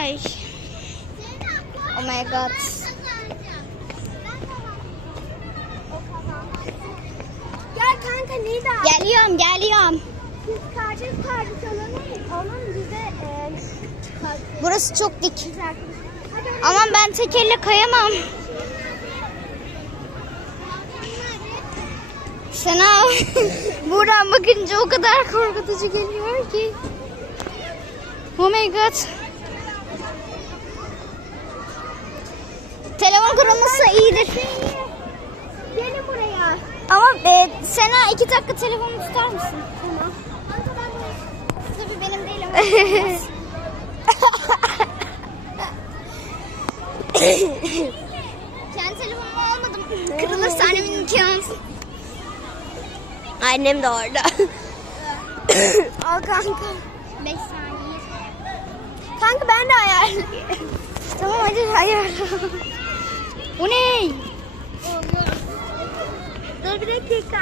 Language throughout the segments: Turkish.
Ay. Oh my god. Gel kanka Nida. Geliyorum geliyorum. Biz kardeş kardeş. Onun bize e, Burası çok dik. Aman ben tek elle kayamam. Sena buradan bakınca o kadar korkutucu geliyor ki. Oh my god. Telefon kırılması iyidir. Gelin buraya. Ama e, Sena iki dakika telefonu tutar mısın? Tamam. Tabii benim değil ama. Kendi telefonumu almadım. Kırılırsa annemin imkansız. Annem de orada. Al kanka. 5 saniye. kanka ben de ayar. Tamam hadi hayır. Bu ne? Dur bir dakika.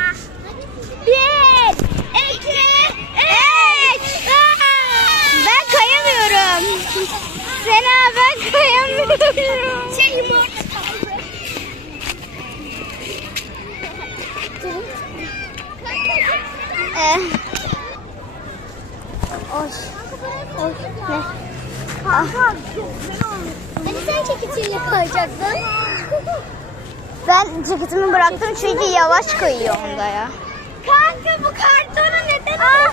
Bir, iki, üç. Ben kayamıyorum. Sena ben kayamıyorum. Şey yumurta. Eh. Oy. Oy. Ne? Kanka. Hani sen çekiciyle kayacaktın. Ben ceketimi bıraktım çünkü yavaş kayıyor onda ya. Kanka bu kartonu neden Ah!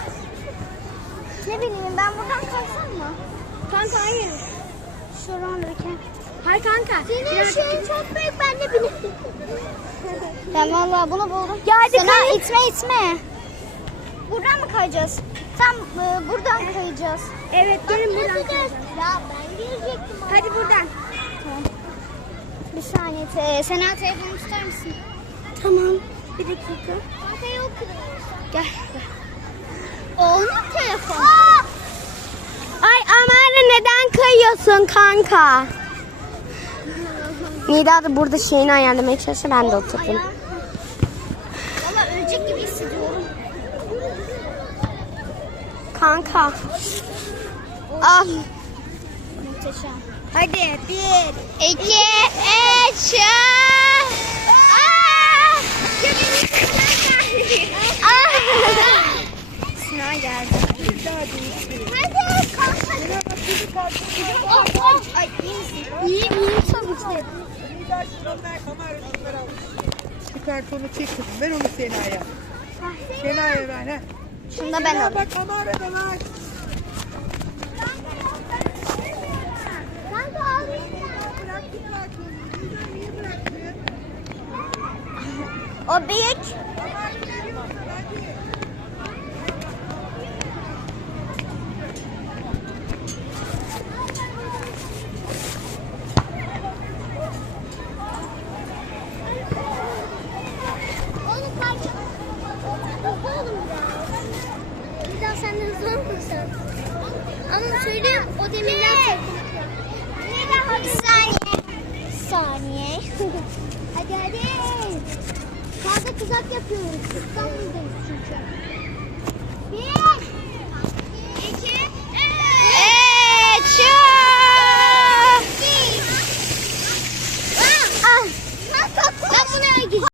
Ne bileyim ben buradan kaysam mı? Kanka hayır. Şuradan kere. Hayır kanka. Senin ışığın çok büyük ben de biliyorum. Ben vallahi bunu buldum. Ya hadi Sana kayın. itme itme. Buradan mı kayacağız? Tam e, buradan kayacağız. Evet gelin buradan kayacağız. Ya ben girecektim. Hadi buradan. Bir saniye. Te, Sena telefonu tutar mısın? Tamam. Bir dakika. Kanka yok Gel. Onun telefonu. Ay Amer'le neden kayıyorsun kanka? Nida da burada şeyini ayarlamaya çalışıyor. Ben de oturdum. Kanka. Al. Muhteşem. Hadi bir. İki, üç. Aa! Aa! Sınav geldi. Hadi kalk. Ay iyi misin? İyi iyi tabii ki. Şu kartonu çek kızım. Ver onu Sena'ya. Sena'ya ver ha. Şunu da ben alayım. bak? O büyük. Ömer geliyorsun hadi. Oğlum kanka. Hızlı olun biraz. Nida sen Ama söyleyeyim o demirler takılıyor. Bir saniye. Saniye. hadi hadi. Fazla kızak yapıyoruz. İstanbul'dayız çünkü. Bir.